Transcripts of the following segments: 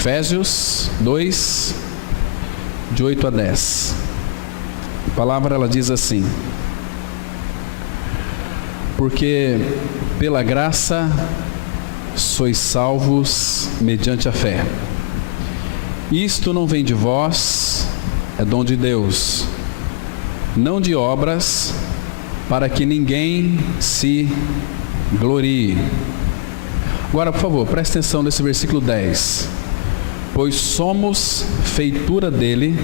Efésios 2, de 8 a 10. A palavra ela diz assim: porque pela graça sois salvos mediante a fé. Isto não vem de vós, é dom de Deus, não de obras, para que ninguém se glorie. Agora, por favor, preste atenção nesse versículo 10. Pois somos feitura dele,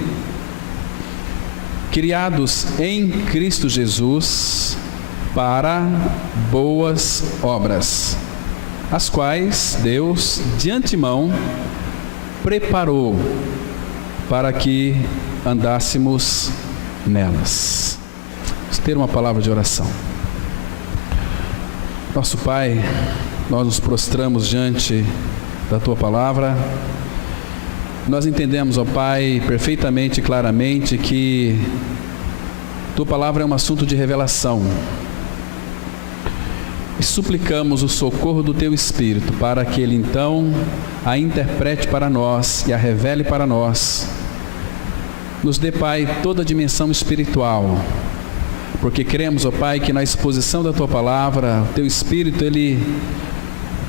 criados em Cristo Jesus para boas obras, as quais Deus de antemão preparou para que andássemos nelas. Vamos ter uma palavra de oração. Nosso Pai, nós nos prostramos diante da Tua palavra. Nós entendemos, ó Pai, perfeitamente e claramente que Tua palavra é um assunto de revelação. E suplicamos o socorro do Teu Espírito para que Ele então a interprete para nós e a revele para nós. Nos dê, Pai, toda a dimensão espiritual, porque cremos, ó Pai, que na exposição da Tua palavra, o Teu Espírito, Ele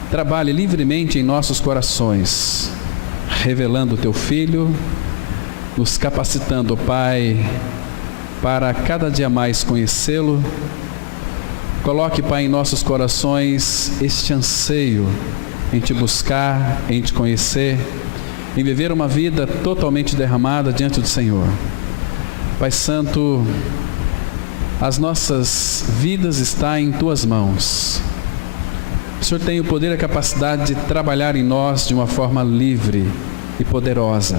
trabalhe livremente em nossos corações, revelando o Teu Filho, nos capacitando, ó Pai, para cada dia mais conhecê-lo. Coloque, Pai, em nossos corações este anseio em Te buscar, em Te conhecer, em viver uma vida totalmente derramada diante do Senhor. Pai Santo, as nossas vidas estão em Tuas mãos. O Senhor tem o poder e a capacidade de trabalhar em nós de uma forma livre e poderosa.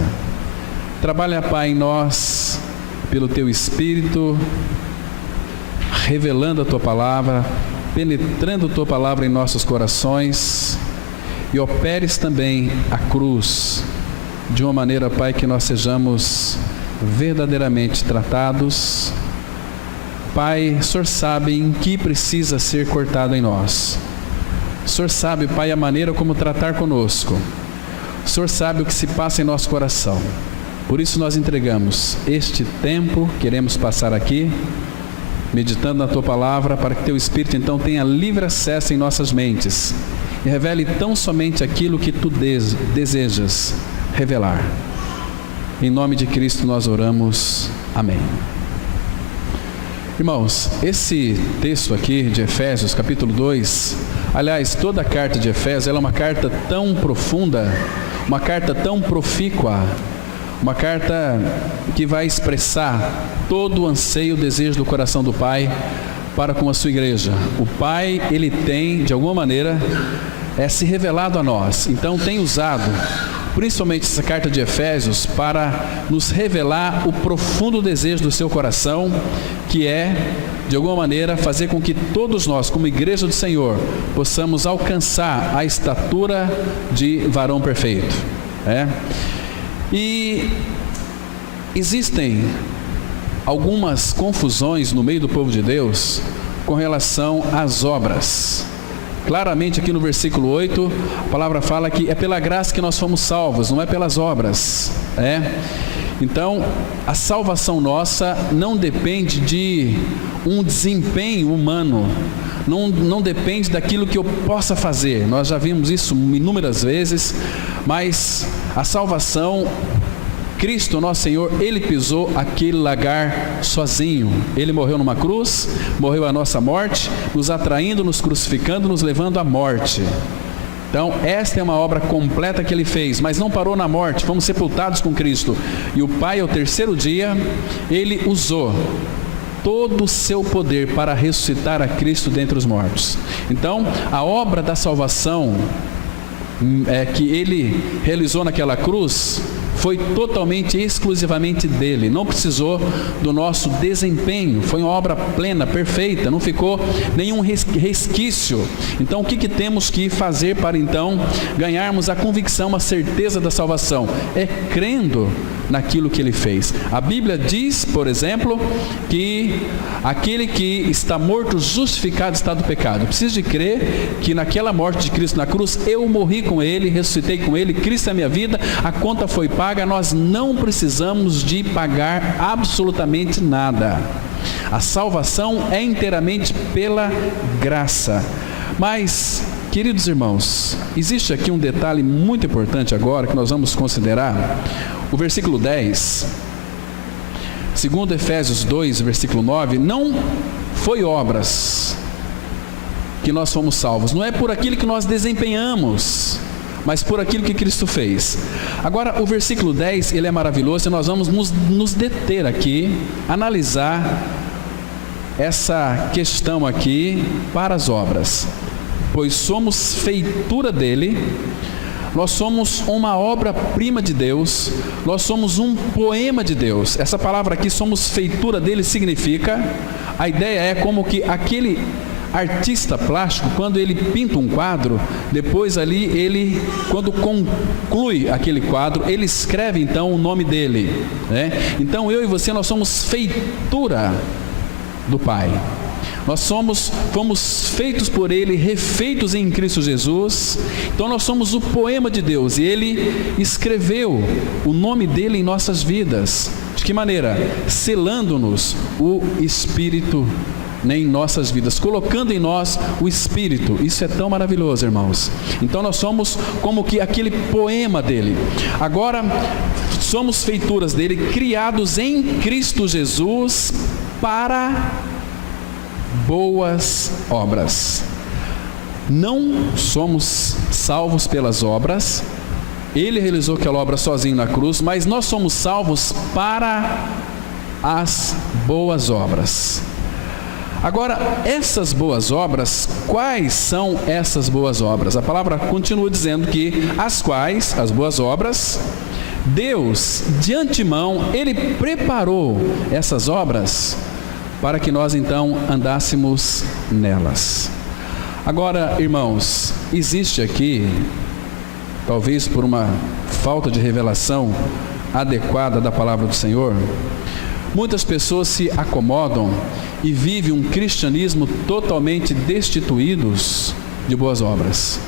Trabalha, Pai, em nós pelo Teu Espírito, revelando a Tua palavra, penetrando a Tua palavra em nossos corações, e operes também a cruz de uma maneira, Pai, que nós sejamos verdadeiramente tratados. Pai, o Senhor sabe em que precisa ser cortado em nós. O Senhor sabe, Pai, a maneira como tratar conosco. O Senhor sabe o que se passa em nosso coração. Por isso nós entregamos este tempo, queremos passar aqui, meditando na Tua palavra, para que Teu Espírito então tenha livre acesso em nossas mentes e revele tão somente aquilo que Tu desejas revelar. Em nome de Cristo nós oramos. Amém. Irmãos, esse texto aqui de Efésios, capítulo 2, aliás, toda a carta de Efésios, ela é uma carta tão profunda, uma carta tão profícua, uma carta que vai expressar todo o anseio e o desejo do coração do Pai para com a sua igreja. O Pai, Ele tem, de alguma maneira, se revelado a nós. Então tem usado, principalmente essa carta de Efésios, para nos revelar o profundo desejo do seu coração, que é, de alguma maneira, fazer com que todos nós, como igreja do Senhor, possamos alcançar a estatura de varão perfeito. E existem algumas confusões no meio do povo de Deus com relação às obras. Claramente aqui no versículo 8, a palavra fala que é pela graça que nós fomos salvos, não é pelas obras. Então, a salvação nossa não depende de um desempenho humano, não depende daquilo que eu possa fazer. Nós já vimos isso inúmeras vezes, mas a salvação, Cristo, nosso Senhor, Ele pisou aquele lagar sozinho. Ele morreu numa cruz, morreu a nossa morte, nos atraindo, nos crucificando, nos levando à morte. Então, esta é uma obra completa que Ele fez, mas não parou na morte, fomos sepultados com Cristo. E o Pai, ao terceiro dia, Ele usou todo o seu poder para ressuscitar a Cristo dentre os mortos. Então, a obra da salvação que Ele realizou naquela cruz foi totalmente e exclusivamente dele, não precisou do nosso desempenho, foi uma obra plena, perfeita, não ficou nenhum resquício. Então o que temos que fazer para então ganharmos a convicção, a certeza da salvação? É crendo naquilo que ele fez. A Bíblia diz, por exemplo, que aquele que está morto, justificado está do pecado. Preciso de crer que naquela morte de Cristo na cruz, eu morri com ele, ressuscitei com ele, Cristo é a minha vida, a conta foi paga, nós não precisamos de pagar absolutamente nada. A salvação é inteiramente pela graça. Mas, queridos irmãos, existe aqui um detalhe muito importante agora que nós vamos considerar. O versículo 10, segundo Efésios 2, versículo 9, não foi obras que nós fomos salvos, não é por aquilo que nós desempenhamos, mas por aquilo que Cristo fez. Agora, o versículo 10, ele é maravilhoso e nós vamos nos deter aqui, analisar essa questão aqui para as obras. Pois somos feitura dele, nós somos uma obra-prima de Deus, nós somos um poema de Deus. Essa palavra aqui, somos feitura dele, significa, a ideia é como que aquele artista plástico, quando ele pinta um quadro, depois ali ele, quando conclui aquele quadro, ele escreve então o nome dele, né? Então eu e você, nós somos feitura do Pai. Nós fomos feitos por ele, refeitos em Cristo Jesus. Então nós somos o poema de Deus e ele escreveu o nome dele em nossas vidas. De que maneira? Selando-nos o Espírito em nossas vidas, colocando em nós o Espírito. Isso é tão maravilhoso, irmãos. Então nós somos como que aquele poema dele. Agora somos feituras dele, criados em Cristo Jesus para boas obras. Não somos salvos pelas obras, ele realizou aquela obra sozinho na cruz, mas nós somos salvos para as boas obras. Agora, essas boas obras, quais são essas boas obras? A palavra continua dizendo que as boas obras, Deus de antemão, ele preparou essas obras para que nós então andássemos nelas. Agora, irmãos, existe aqui, talvez por uma falta de revelação adequada da palavra do Senhor, muitas pessoas se acomodam e vivem um cristianismo totalmente destituídos de boas obras.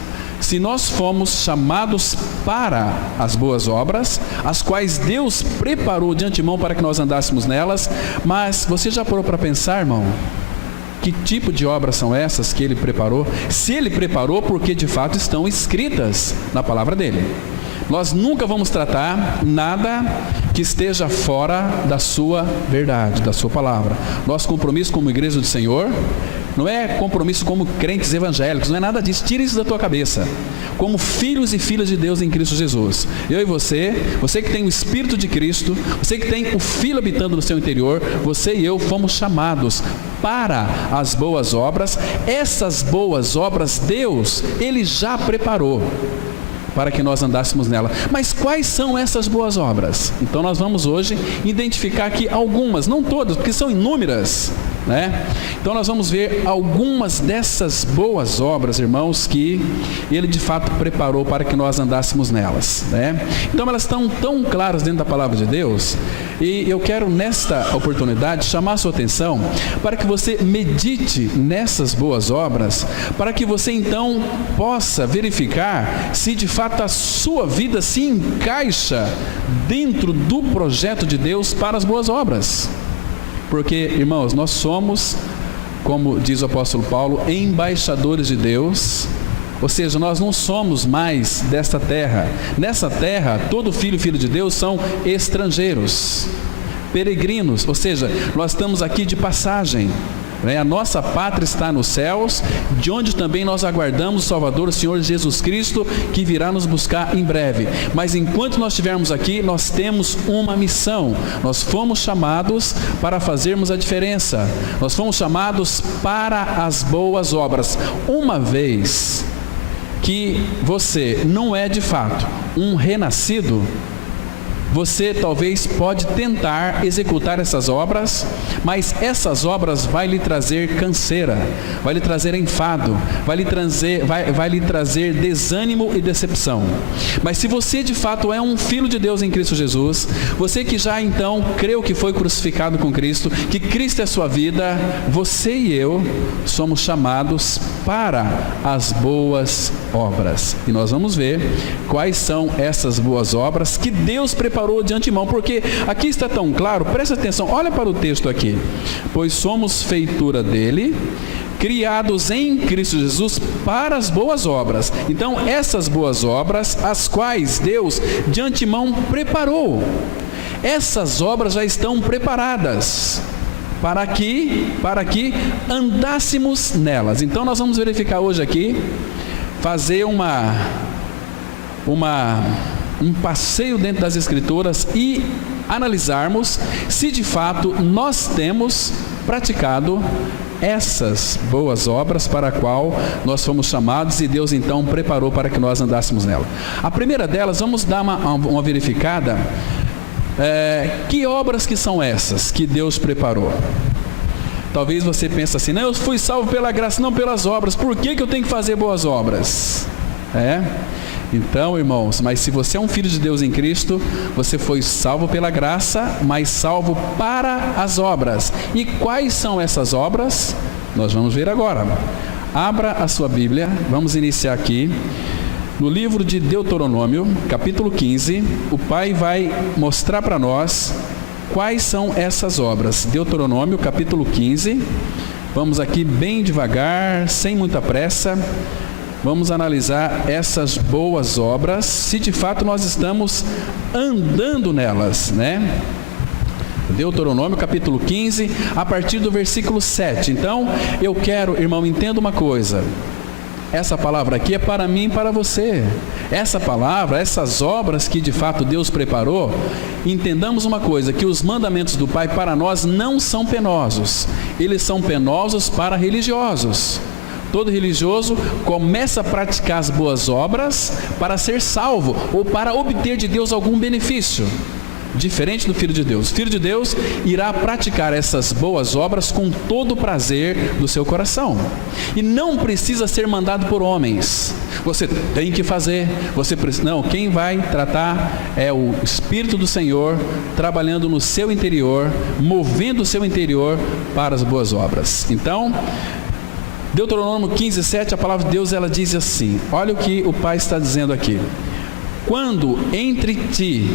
Se nós fomos chamados para as boas obras, as quais Deus preparou de antemão para que nós andássemos nelas, mas você já parou para pensar, irmão, que tipo de obras são essas que Ele preparou? Se Ele preparou, porque de fato estão escritas na palavra dEle. Nós nunca vamos tratar nada que esteja fora da sua verdade, da sua palavra. Nosso compromisso como igreja do Senhor não é compromisso como crentes evangélicos, não é nada disso, tira isso da tua cabeça. Como filhos e filhas de Deus em Cristo Jesus. Eu e você que tem o Espírito de Cristo, você que tem o Filho habitando no seu interior, você e eu fomos chamados para as boas obras. Essas boas obras, Deus, Ele já preparou para que nós andássemos nela. Mas quais são essas boas obras? Então nós vamos hoje identificar aqui algumas, não todas, porque são inúmeras, né? Então nós vamos ver algumas dessas boas obras, irmãos, que Ele de fato preparou para que nós andássemos nelas, né? Então elas estão tão claras dentro da palavra de Deus, e eu quero nesta oportunidade chamar a sua atenção para que você medite nessas boas obras, para que você então possa verificar se de fato a sua vida se encaixa dentro do projeto de Deus para as boas obras. Porque, irmãos, nós somos, como diz o apóstolo Paulo, embaixadores de Deus. Ou seja, nós não somos mais desta terra. Nessa terra, todo filho e filha de Deus são estrangeiros, peregrinos. Ou seja, nós estamos aqui de passagem. A nossa pátria está nos céus, de onde também nós aguardamos o Salvador, o Senhor Jesus Cristo, que virá nos buscar em breve. Mas enquanto nós estivermos aqui, nós temos uma missão. Nós fomos chamados para fazermos a diferença. Nós fomos chamados para as boas obras. Uma vez que você não é de fato um renascido, Você talvez pode tentar executar essas obras, mas essas obras vai lhe trazer canseira, vai lhe trazer enfado, vai lhe trazer desânimo e decepção. Mas se você de fato é um filho de Deus em Cristo Jesus, você que já então creu que foi crucificado com Cristo, que Cristo é sua vida, você e eu somos chamados para as boas obras. E nós vamos ver quais são essas boas obras que Deus preparou de antemão, porque aqui está tão claro, presta atenção, olha para o texto aqui. Pois somos feitura dele, criados em Cristo Jesus para as boas obras. Então, essas boas obras, as quais Deus de antemão preparou, essas obras já estão preparadas para que andássemos nelas. Então, nós vamos verificar hoje aqui, fazer um passeio dentro das Escrituras e analisarmos se de fato nós temos praticado essas boas obras para a qual nós fomos chamados e Deus então preparou para que nós andássemos nela. A primeira delas, vamos dar uma verificada. Que obras que são essas que Deus preparou? Talvez você pense assim: não, eu fui salvo pela graça, não pelas obras, por que eu tenho que fazer boas obras? Então, irmãos, mas se você é um filho de Deus em Cristo, você foi salvo pela graça, mas salvo para as obras. E quais são essas obras? Nós vamos ver agora. Abra a sua Bíblia, vamos iniciar aqui no livro de Deuteronômio, capítulo 15. O Pai vai mostrar para nós quais são essas obras. Deuteronômio, capítulo 15. Vamos aqui bem devagar, sem muita pressa. Vamos analisar essas boas obras, se de fato nós estamos andando nelas, né? Deuteronômio capítulo 15, a partir do versículo 7. Então, eu quero, irmão, entenda uma coisa. Essa palavra aqui é para mim e para você. Essa palavra, essas obras que de fato Deus preparou, entendamos uma coisa, que os mandamentos do Pai para nós não são penosos. Eles são penosos para religiosos. Todo religioso começa a praticar as boas obras para ser salvo ou para obter de Deus algum benefício. Diferente do Filho de Deus. O Filho de Deus irá praticar essas boas obras com todo o prazer do seu coração. E não precisa ser mandado por homens. Você tem que fazer. Não, quem vai tratar é o Espírito do Senhor trabalhando no seu interior, movendo o seu interior para as boas obras. Então, Deuteronômio 15, 7, a palavra de Deus, ela diz assim, olha o que o Pai está dizendo aqui: quando entre ti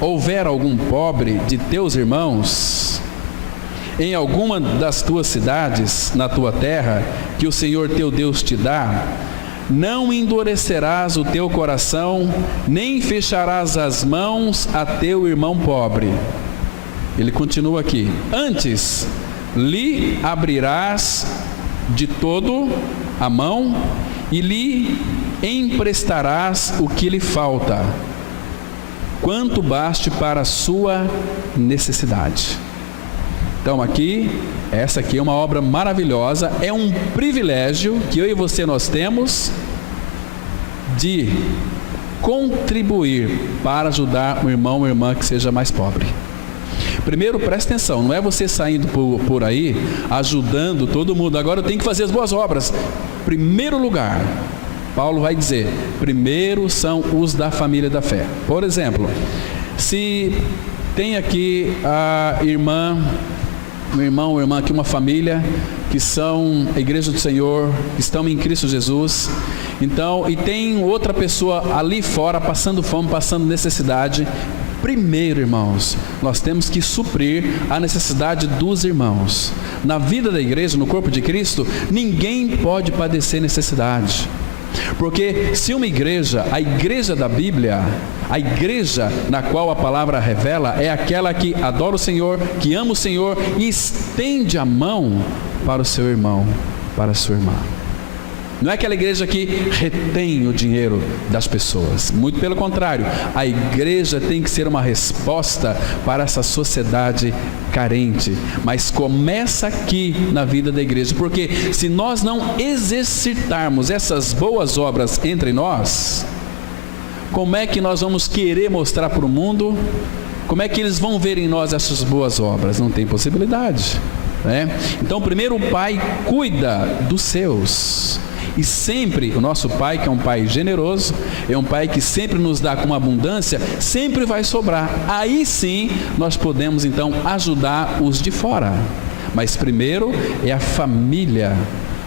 houver algum pobre de teus irmãos, em alguma das tuas cidades, na tua terra, que o Senhor teu Deus te dá, não endurecerás o teu coração, nem fecharás as mãos a teu irmão pobre. Ele continua aqui: antes lhe abrirás de todo a mão e lhe emprestarás o que lhe falta, quanto baste para a sua necessidade. Então aqui, essa aqui é uma obra maravilhosa, é um privilégio que eu e você nós temos de contribuir para ajudar um irmão ou irmã que seja mais pobre. Primeiro, preste atenção, não é você saindo por aí, ajudando todo mundo, agora eu tenho que fazer as boas obras. Primeiro lugar, Paulo vai dizer, primeiro são os da família da fé. Por exemplo, se tem aqui a irmã, um irmão ou irmã aqui, uma família, que são a igreja do Senhor, que estão em Cristo Jesus, então, e tem outra pessoa ali fora, passando fome, passando necessidade. Primeiro, irmãos, nós temos que suprir a necessidade dos irmãos. Na vida da igreja, no corpo de Cristo, ninguém pode padecer necessidade. Porque se uma igreja, a igreja da Bíblia, a igreja na qual a palavra revela, é aquela que adora o Senhor, que ama o Senhor e estende a mão para o seu irmão, para a sua irmã. Não é aquela igreja que retém o dinheiro das pessoas. Muito pelo contrário, a igreja tem que ser uma resposta para essa sociedade carente. Mas começa aqui na vida da igreja, porque se nós não exercitarmos essas boas obras entre nós, como é que nós vamos querer mostrar para o mundo? Como é que eles vão ver em nós essas boas obras? Não tem possibilidade, né? Então, primeiro, o pai cuida dos seus. E sempre, o nosso pai, que é um pai generoso, é um pai que sempre nos dá com abundância, sempre vai sobrar. Aí sim, nós podemos então ajudar os de fora. Mas primeiro é a família,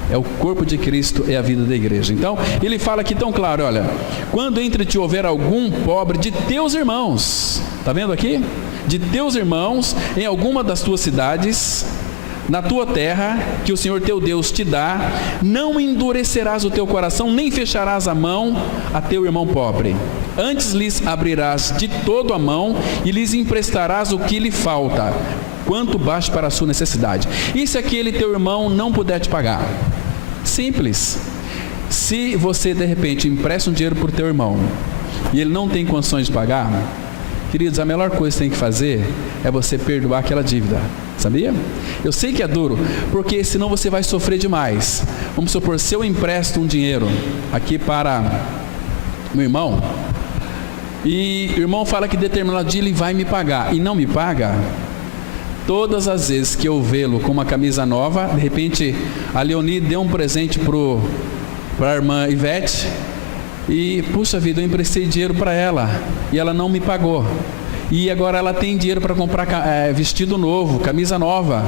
é o corpo de Cristo, é a vida da igreja. Então, ele fala aqui tão claro, olha, quando entre ti houver algum pobre de teus irmãos, está vendo aqui? De teus irmãos, em alguma das tuas cidades, na tua terra, que o Senhor teu Deus te dá, não endurecerás o teu coração, nem fecharás a mão a teu irmão pobre. Antes lhes abrirás de todo a mão e lhes emprestarás o que lhe falta, quanto baste para a sua necessidade. E se aquele teu irmão não puder te pagar? Simples. Se você de repente empresta um dinheiro para o teu irmão e ele não tem condições de pagar, queridos, a melhor coisa que tem que fazer é você perdoar aquela dívida. Sabia? Eu sei que é duro, porque senão você vai sofrer demais. Vamos supor, se eu empresto um dinheiro aqui para meu irmão, e o irmão fala que determinado dia ele vai me pagar, e não me paga, todas as vezes que eu vê-lo com uma camisa nova, de repente a Leoni deu um presente para a irmã Ivete, e puxa vida, eu emprestei dinheiro para ela, e ela não me pagou. E agora ela tem dinheiro para comprar vestido novo, camisa nova.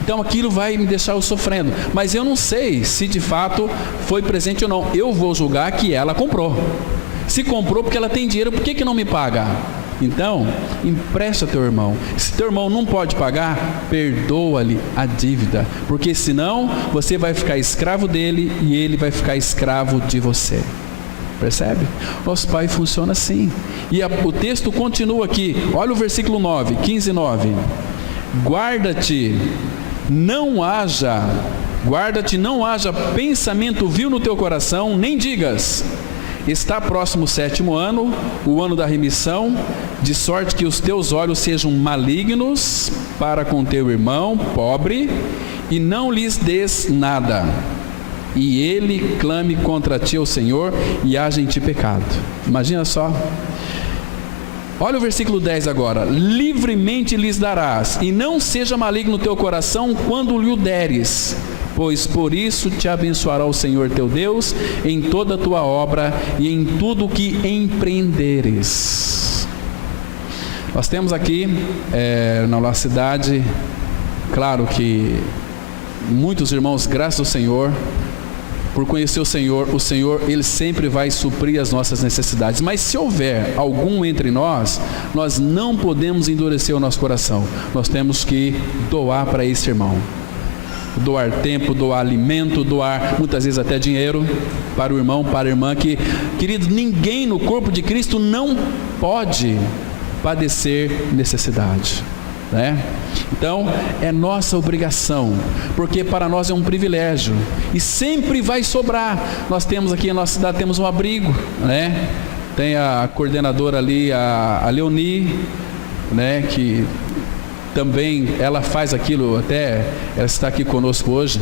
Então aquilo vai me deixar eu sofrendo. Mas eu não sei se de fato foi presente ou não. Eu vou julgar que ela comprou. Se comprou porque ela tem dinheiro, por que não me paga? Então, empresta teu irmão. Se teu irmão não pode pagar, perdoa-lhe a dívida. Porque senão você vai ficar escravo dele e ele vai ficar escravo de você. Percebe? Nosso Pai funciona assim. E o texto continua aqui. Olha o versículo 9, 15:9. Guarda-te, não haja pensamento vil no teu coração, nem digas: está próximo o 7º ano, o ano da remissão, de sorte que os teus olhos sejam malignos para com teu irmão pobre, e não lhes des nada, e ele clame contra ti ao Senhor, e haja em ti pecado. Imagina só. Olha o versículo 10 agora. Livremente lhes darás, e não seja maligno o teu coração quando lhe o deres, pois por isso te abençoará o Senhor teu Deus em toda a tua obra e em tudo o que empreenderes. Nós temos aqui na nossa cidade, claro que muitos irmãos, graças ao Senhor, por conhecer o Senhor, Ele sempre vai suprir as nossas necessidades. Mas se houver algum entre nós, nós não podemos endurecer o nosso coração. Nós temos que doar para esse irmão. Doar tempo, doar alimento, doar muitas vezes até dinheiro para o irmão, para a irmã. Que, queridos, ninguém no corpo de Cristo não pode padecer necessidade, né? Então é nossa obrigação, porque para nós é um privilégio e sempre vai sobrar. Nós temos aqui na nossa cidade, temos um abrigo, né? Tem a coordenadora ali, a Leoni, né? Que também ela faz aquilo, até ela está aqui conosco hoje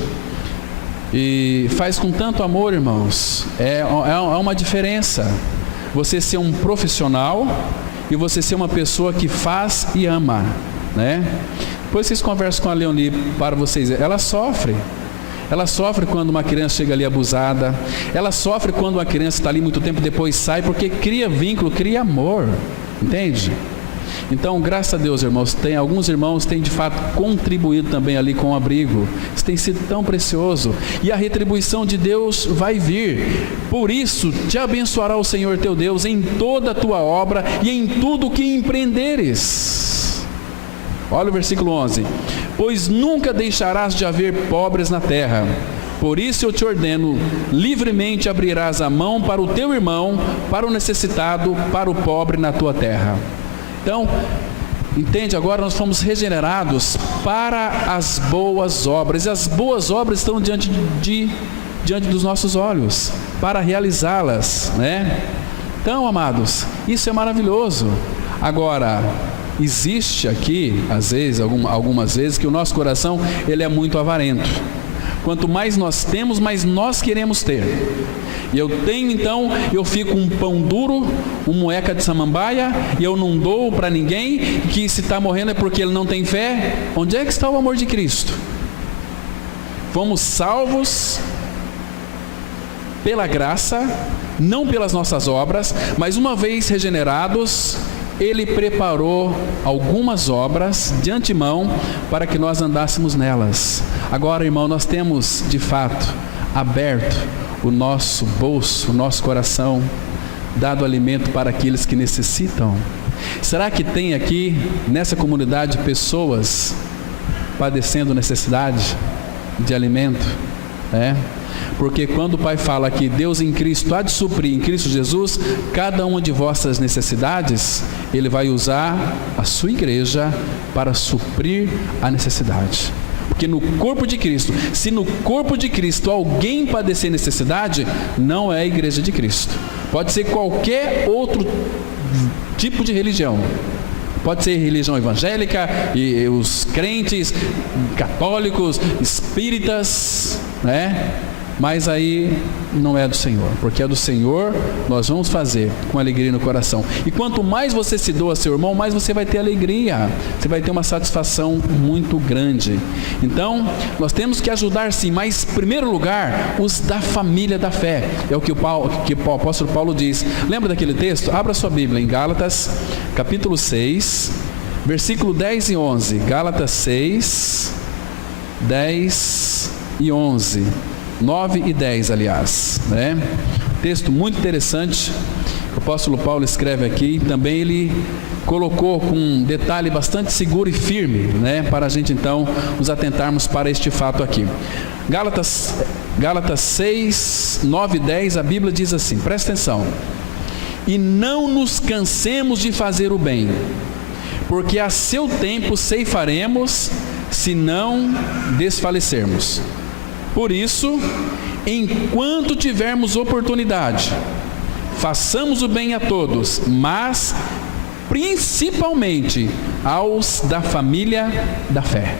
e faz com tanto amor, irmãos. É uma diferença você ser um profissional e você ser uma pessoa que faz e ama, né? Depois vocês conversam com a Leoni para vocês. Ela sofre quando uma criança chega ali abusada. Ela sofre quando uma criança está ali muito tempo, depois sai, porque cria vínculo, cria amor, entende? Então, graças a Deus, irmãos, alguns irmãos têm de fato contribuído também ali com o abrigo. Isso tem sido tão precioso. E a retribuição de Deus vai vir. Por isso, te abençoará o Senhor teu Deus em toda a tua obra e em tudo o que empreenderes. Olha o versículo 11. Pois nunca deixarás de haver pobres na terra. Por isso eu te ordeno, livremente abrirás a mão para o teu irmão, para o necessitado, para o pobre na tua terra. Então, entende? Agora nós fomos regenerados para as boas obras. E as boas obras estão diante dos nossos olhos, para realizá-las, né? Então, amados, isso é maravilhoso. Agora, existe aqui, às vezes, algumas vezes, que o nosso coração ele é muito avarento. Quanto mais nós temos, mais nós queremos ter. E eu tenho, então, eu fico um pão duro, uma moeca de samambaia, e eu não dou para ninguém, que se está morrendo é porque ele não tem fé. Onde é que está o amor de Cristo? Fomos salvos pela graça, não pelas nossas obras, mas uma vez regenerados, Ele preparou algumas obras de antemão para que nós andássemos nelas. Agora, irmão, nós temos de fato aberto o nosso bolso, o nosso coração, dado alimento para aqueles que necessitam. Será que tem aqui nessa comunidade pessoas padecendo necessidade de alimento? Porque quando o Pai fala que Deus em Cristo há de suprir, em Cristo Jesus, cada uma de vossas necessidades, Ele vai usar a sua igreja para suprir a necessidade. Porque no corpo de Cristo, se no corpo de Cristo alguém padecer necessidade, não é a igreja de Cristo. Pode ser qualquer outro tipo de religião. Pode ser religião evangélica, e os crentes, católicos, espíritas, mas aí não é do Senhor, porque é do Senhor, nós vamos fazer com alegria no coração. E quanto mais você se doa a seu irmão, mais você vai ter alegria, você vai ter uma satisfação muito grande. Então, nós temos que ajudar sim, mas em primeiro lugar, os da família da fé. É o que o apóstolo Paulo diz. Lembra daquele texto? Abra sua Bíblia em Gálatas, capítulo 6, versículo 10 e 11. Gálatas 6, 10 e 11. 9 e 10, aliás, texto muito interessante. O apóstolo Paulo escreve aqui, também ele colocou com um detalhe bastante seguro e firme, para a gente então nos atentarmos para este fato aqui. Gálatas 6, 9 e 10, a Bíblia diz assim, presta atenção: e não nos cansemos de fazer o bem, porque a seu tempo ceifaremos, se não desfalecermos. Por isso, enquanto tivermos oportunidade, façamos o bem a todos, mas principalmente aos da família da fé.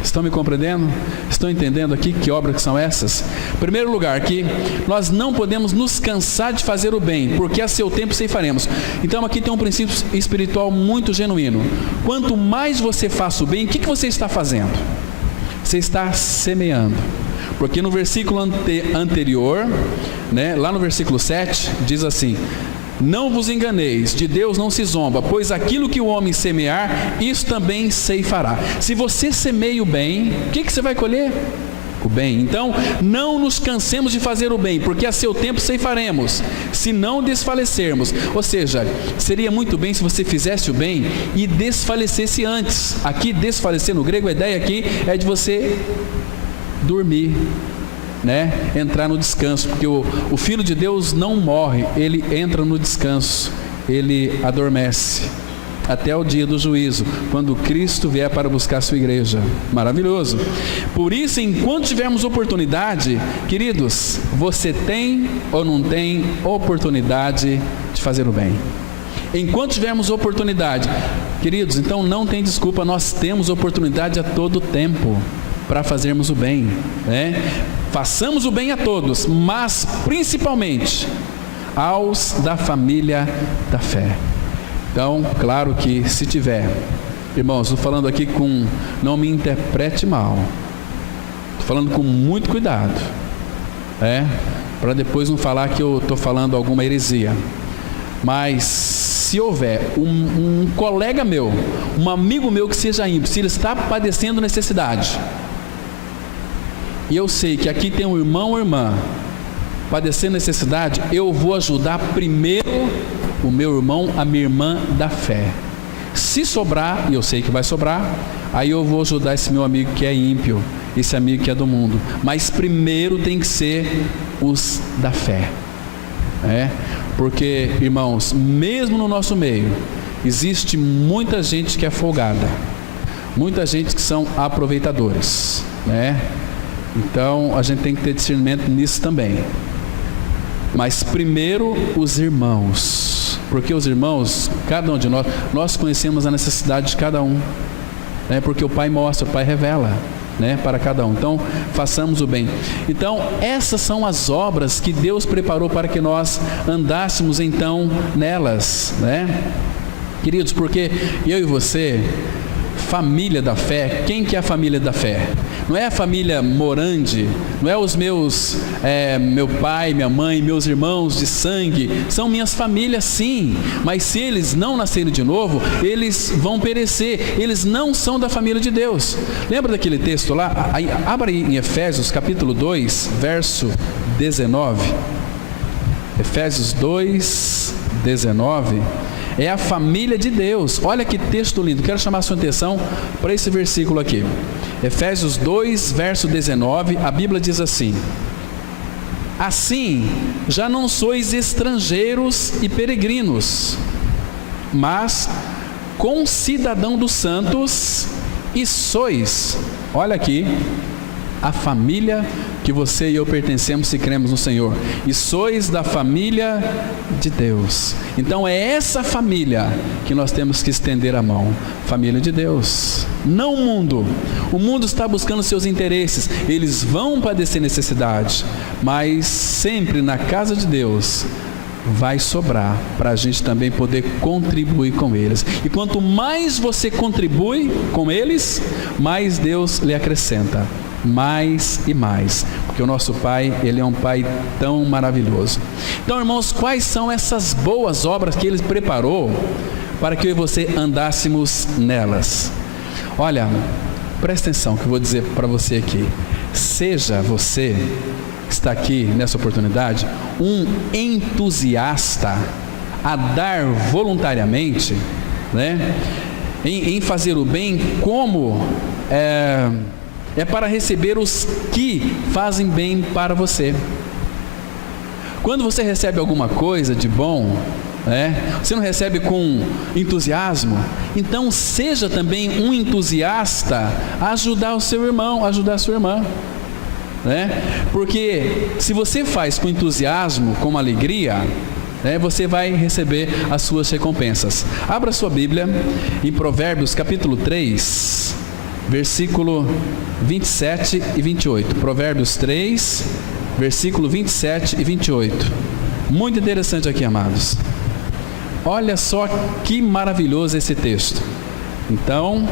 Estão me compreendendo? Estão entendendo aqui que obras que são essas? Em primeiro lugar, que nós não podemos nos cansar de fazer o bem, porque a seu tempo ceifaremos. Então aqui tem um princípio espiritual muito genuíno. Quanto mais você faça o bem, o que você está fazendo? Você está semeando. Porque no versículo anterior, lá no versículo 7, diz assim: não vos enganeis, de Deus não se zomba, pois aquilo que o homem semear, isso também ceifará. Se você semeia o bem, o que você vai colher? O bem. Então, não nos cansemos de fazer o bem, porque a seu tempo ceifaremos, se não desfalecermos. Ou seja, seria muito bem se você fizesse o bem e desfalecesse antes. Aqui, desfalecer no grego, a ideia aqui é de você dormir, entrar no descanso, porque o Filho de Deus não morre, ele entra no descanso, ele adormece, até o dia do juízo, quando Cristo vier para buscar a sua igreja. Maravilhoso. Por isso, enquanto tivermos oportunidade, queridos, você tem ou não tem oportunidade de fazer o bem? Enquanto tivermos oportunidade, queridos, então não tem desculpa, nós temos oportunidade a todo tempo para fazermos o bem, Façamos o bem a todos, mas principalmente aos da família da fé. Então, claro que se tiver, irmãos, estou falando aqui não me interprete mal, estou falando com muito cuidado, para depois não falar que eu estou falando alguma heresia. Mas se houver um colega meu, um amigo meu que seja ímpio, se ele está padecendo necessidade, e eu sei que aqui tem um irmão ou irmã padecendo necessidade, eu vou ajudar primeiro o meu irmão, a minha irmã da fé. Se sobrar, e eu sei que vai sobrar, aí eu vou ajudar esse meu amigo que é ímpio, esse amigo que é do mundo. Mas primeiro tem que ser os da fé, porque, irmãos, mesmo no nosso meio, existe muita gente que é folgada, muita gente que são aproveitadores, Então, a gente tem que ter discernimento nisso também. Mas primeiro os irmãos, porque os irmãos, cada um de nós conhecemos a necessidade de cada um, porque o Pai mostra, o Pai revela. né, para cada um. Então, façamos o bem. Então, essas são as obras que Deus preparou para que nós andássemos então nelas, né? Queridos, porque eu e você, família da fé, quem que é a família da fé? Não é a família Morandi, não é os meus, meu pai, minha mãe, meus irmãos de sangue, são minhas famílias sim, mas se eles não nascerem de novo, eles vão perecer, eles não são da família de Deus. Lembra daquele texto lá? Abra aí em Efésios capítulo 2, verso 19. Efésios 2, 19. É a família de Deus. Olha que texto lindo. Quero chamar a sua atenção para esse versículo aqui. Efésios 2, verso 19, a Bíblia diz assim: assim, já não sois estrangeiros e peregrinos, mas concidadão dos santos, e sois, olha aqui, a família que você e eu pertencemos se cremos no Senhor, e sois da família de Deus. Então é essa família que nós temos que estender a mão, família de Deus, não o mundo. O mundo está buscando seus interesses, eles vão padecer necessidade, mas sempre na casa de Deus vai sobrar para a gente também poder contribuir com eles. E quanto mais você contribui com eles, mais Deus lhe acrescenta, mais e mais, porque o nosso Pai, Ele é um Pai tão maravilhoso. Então, irmãos, quais são essas boas obras que Ele preparou para que eu e você andássemos nelas? Olha, presta atenção que eu vou dizer para você aqui. Seja você que está aqui nessa oportunidade um entusiasta a dar voluntariamente, né, em fazer o bem, como é para receber os que fazem bem para você. Quando você recebe alguma coisa de bom, você não recebe com entusiasmo, então seja também um entusiasta a ajudar o seu irmão, a ajudar a sua irmã, porque se você faz com entusiasmo, com alegria, você vai receber as suas recompensas. Abra sua Bíblia em Provérbios capítulo 3, versículo 27 e 28. Provérbios 3, versículo 27 e 28. Muito interessante aqui, amados. Olha só que maravilhoso esse texto. Então,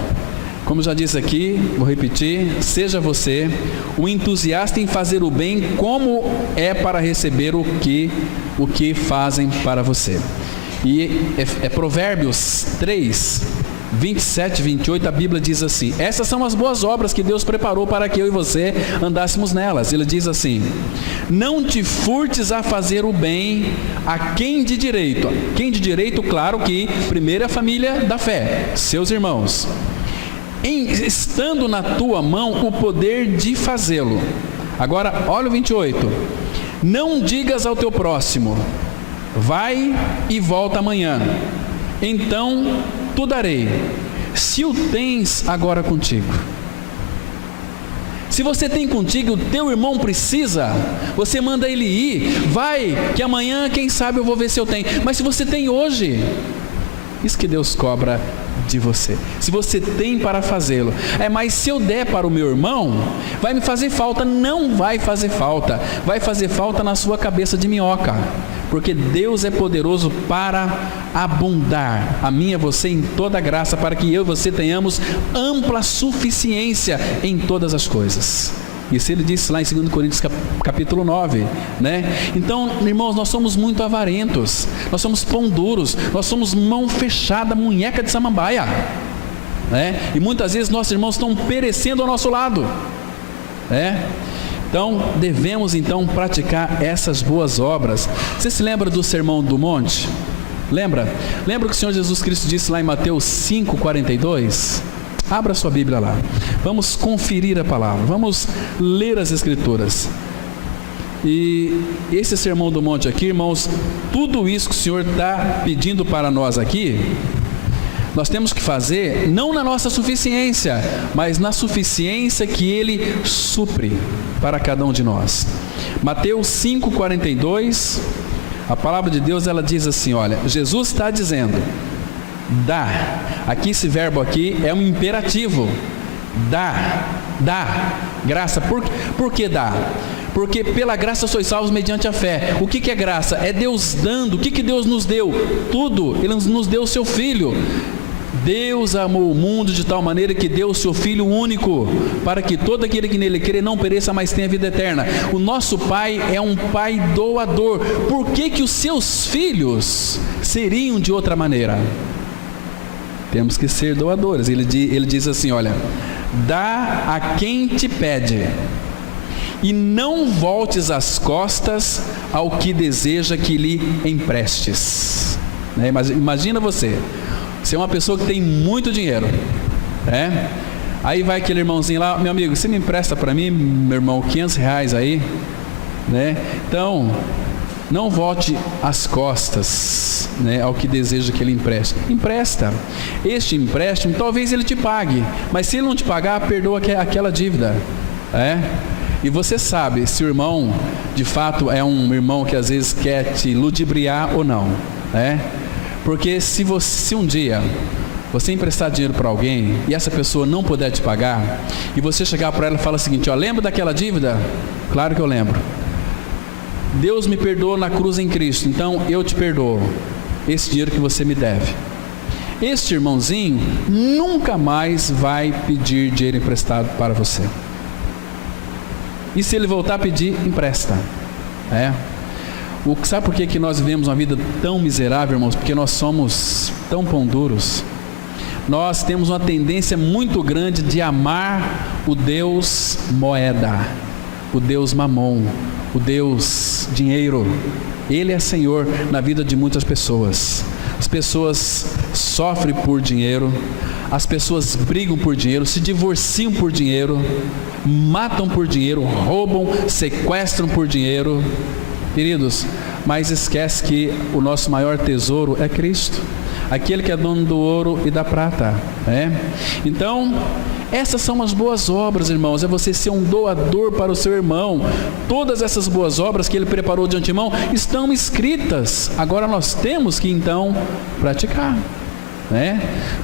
como já disse aqui, vou repetir: seja você um entusiasta em fazer o bem, como é para receber o que fazem para você. E é Provérbios 3, 27 e 28, a Bíblia diz assim: essas são as boas obras que Deus preparou para que eu e você andássemos nelas. Ele diz assim: não te furtes a fazer o bem a quem de direito. Quem de direito, claro que primeiro é a família da fé, seus irmãos, estando na tua mão o poder de fazê-lo. Agora, olha o 28. Não digas ao teu próximo: vai e volta amanhã, então tu darei, se o tens agora contigo. Se você tem contigo, o teu irmão precisa, você manda ele ir, vai, que amanhã, quem sabe, eu vou ver se eu tenho. Mas se você tem hoje, isso que Deus cobra de você, se você tem para fazê-lo. Mas se eu der para o meu irmão, vai me fazer falta? Não vai fazer falta, vai fazer falta na sua cabeça de minhoca, porque Deus é poderoso para abundar a mim e a você em toda graça, para que eu e você tenhamos ampla suficiência em todas as coisas. Isso ele disse lá em 2 Coríntios capítulo 9, Então, irmãos, nós somos muito avarentos, nós somos pão duros, nós somos mão fechada, munheca de samambaia, E muitas vezes nossos irmãos estão perecendo ao nosso lado, Então, devemos então praticar essas boas obras. Você se lembra do Sermão do Monte? Lembra o que o Senhor Jesus Cristo disse lá em Mateus 5,42? Abra sua Bíblia lá. Vamos conferir a palavra. Vamos ler as Escrituras. E esse Sermão do Monte aqui, irmãos, tudo isso que o Senhor está pedindo para nós aqui, nós temos que fazer não na nossa suficiência, mas na suficiência que Ele supre para cada um de nós. Mateus 5,42, a palavra de Deus, ela diz assim, olha, Jesus está dizendo: dá. Aqui esse verbo aqui é um imperativo. Dá graça. Por que dá? Porque pela graça sois salvos mediante a fé. O que é graça? É Deus dando. O que Deus nos deu? Tudo. Ele nos deu o seu Filho. Deus amou o mundo de tal maneira que deu o seu Filho único, para que todo aquele que nele crê não pereça, mas tenha vida eterna. O nosso Pai é um Pai doador. Por que os seus filhos seriam de outra maneira? Temos que ser doadores. Ele diz assim, olha: dá a quem te pede, e não voltes as costas ao que deseja que lhe emprestes. Imagina você é uma pessoa que tem muito dinheiro, aí vai aquele irmãozinho lá: meu amigo, você me empresta para mim, meu irmão, R$500 aí, Então, não volte as costas, ao que deseja que ele empreste. Empresta. Este empréstimo, talvez ele te pague, mas se ele não te pagar, perdoa aquela dívida, E você sabe se o irmão, de fato, é um irmão que às vezes quer te ludibriar ou não, Porque se um dia você emprestar dinheiro para alguém e essa pessoa não puder te pagar, e você chegar para ela e falar o seguinte: lembra daquela dívida? Claro que eu lembro. Deus me perdoou na cruz em Cristo, então eu te perdoo esse dinheiro que você me deve. Este irmãozinho nunca mais vai pedir dinheiro emprestado para você. E se ele voltar a pedir, empresta. Sabe por que nós vivemos uma vida tão miserável, irmãos? Porque nós somos tão pão duros. Nós temos uma tendência muito grande de amar o Deus moeda, o Deus mamon, o Deus dinheiro. Ele é Senhor na vida de muitas pessoas. As pessoas sofrem por dinheiro, as pessoas brigam por dinheiro, se divorciam por dinheiro, matam por dinheiro, roubam, sequestram por dinheiro. Queridos, mas esquece que o nosso maior tesouro é Cristo, aquele que é dono do ouro e da prata, Então, essas são as boas obras, irmãos, é você ser um doador para o seu irmão. Todas essas boas obras que ele preparou de antemão estão escritas, agora nós temos que então praticar,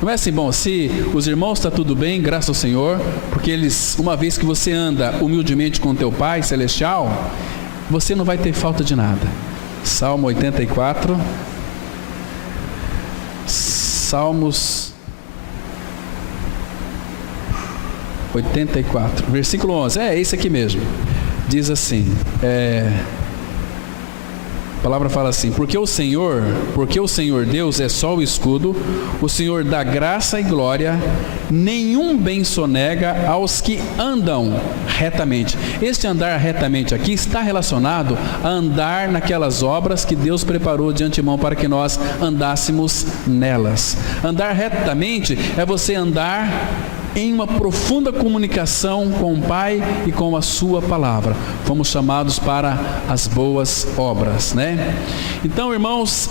Não é assim, bom, se os irmãos está tudo bem, graças ao Senhor, porque uma vez que você anda humildemente com teu Pai Celestial, você não vai ter falta de nada. Salmo 84, Salmos 84, versículo 11, é esse aqui mesmo. Diz assim, a palavra fala assim: porque o Senhor Deus é só o escudo, o Senhor dá graça e glória, nenhum bem sonega aos que andam retamente. Este andar retamente aqui está relacionado a andar naquelas obras que Deus preparou de antemão para que nós andássemos nelas. Andar retamente é você andar em uma profunda comunicação com o Pai e com a sua palavra. Fomos chamados para as boas obras, Então, irmãos,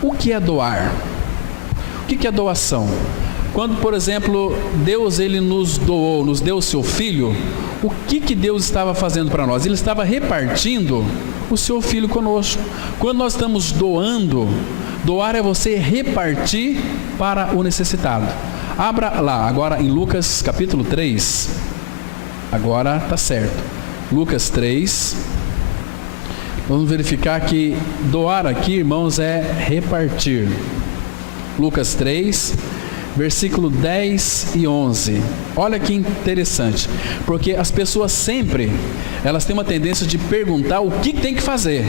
o que é doar? O que é doação? Quando, por exemplo, Deus ele nos doou, nos deu o seu Filho, o que Deus estava fazendo para nós? Ele estava repartindo o seu Filho conosco. Quando nós estamos doando, doar é você repartir para o necessitado. Abra lá, agora em Lucas capítulo 3, agora está certo, Lucas 3, vamos verificar que doar aqui, irmãos, é repartir. Lucas 3, versículo 10 e 11, olha que interessante, porque as pessoas sempre, elas têm uma tendência de perguntar o que tem que fazer,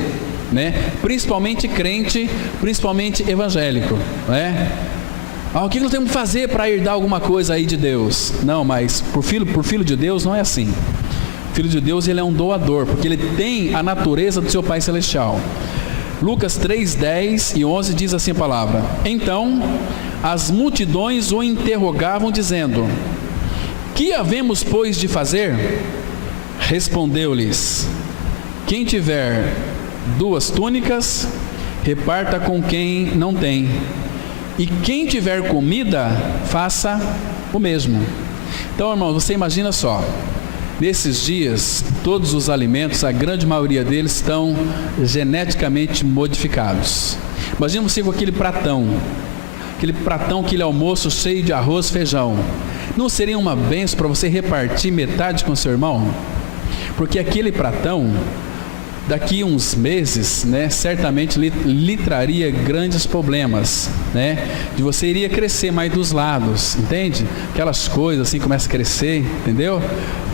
Principalmente crente, principalmente evangélico, o que nós temos que fazer para herdar alguma coisa aí de Deus? Não, mas por filho de Deus não é assim. O Filho de Deus, ele é um doador, porque ele tem a natureza do seu Pai Celestial. Lucas 3, 10 e 11 diz assim a palavra: então as multidões o interrogavam dizendo: que havemos, pois, de fazer? Respondeu-lhes: quem tiver 2 túnicas, reparta com quem não tem. E quem tiver comida, faça o mesmo. Então, irmão, você imagina só, nesses dias, todos os alimentos, a grande maioria deles estão geneticamente modificados. Imagina você com aquele pratão, aquele almoço cheio de arroz, feijão. Não seria uma bênção para você repartir metade com seu irmão? Porque aquele pratão, daqui uns meses, né, certamente lhe traria grandes problemas, né? De você iria crescer mais dos lados, entende? Aquelas coisas assim começam a crescer, entendeu?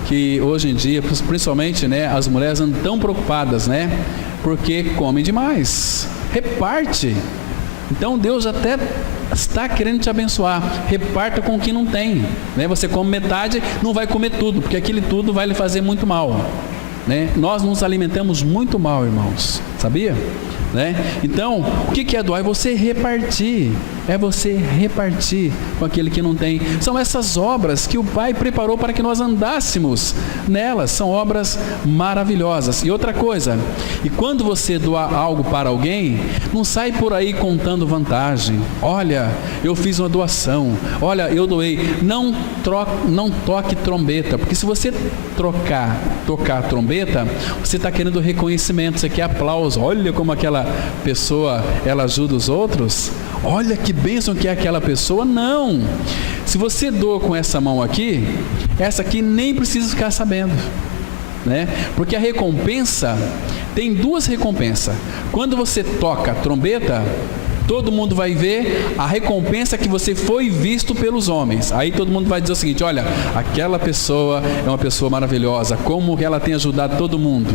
Que hoje em dia, principalmente, né, as mulheres andam tão preocupadas, né? Porque comem demais. Reparte. Então Deus até está querendo te abençoar. Reparta com o que não tem, né? Você come metade, não vai comer tudo, porque aquele tudo vai lhe fazer muito mal, né? Nós nos alimentamos muito mal, irmãos, sabia? Né? Então, o que é doar? É você repartir. É você repartir com aquele que não tem. São essas obras que o Pai preparou para que nós andássemos nelas. São obras maravilhosas. E outra coisa, e quando você doar algo para alguém, não sai por aí contando vantagem. Olha, eu fiz uma doação. Olha, eu doei. Não toque trombeta, porque se você tocar trombeta, você está querendo reconhecimento, você quer aplauso. Olha como aquela pessoa, ela ajuda os outros. Olha que bênção que é aquela pessoa. Não, se você doa com essa mão aqui, essa aqui nem precisa ficar sabendo, né? Porque a recompensa, tem duas recompensas. Quando você toca a trombeta, todo mundo vai ver a recompensa que você foi visto pelos homens. Aí todo mundo vai dizer o seguinte: olha, aquela pessoa é uma pessoa maravilhosa, como ela tem ajudado todo mundo.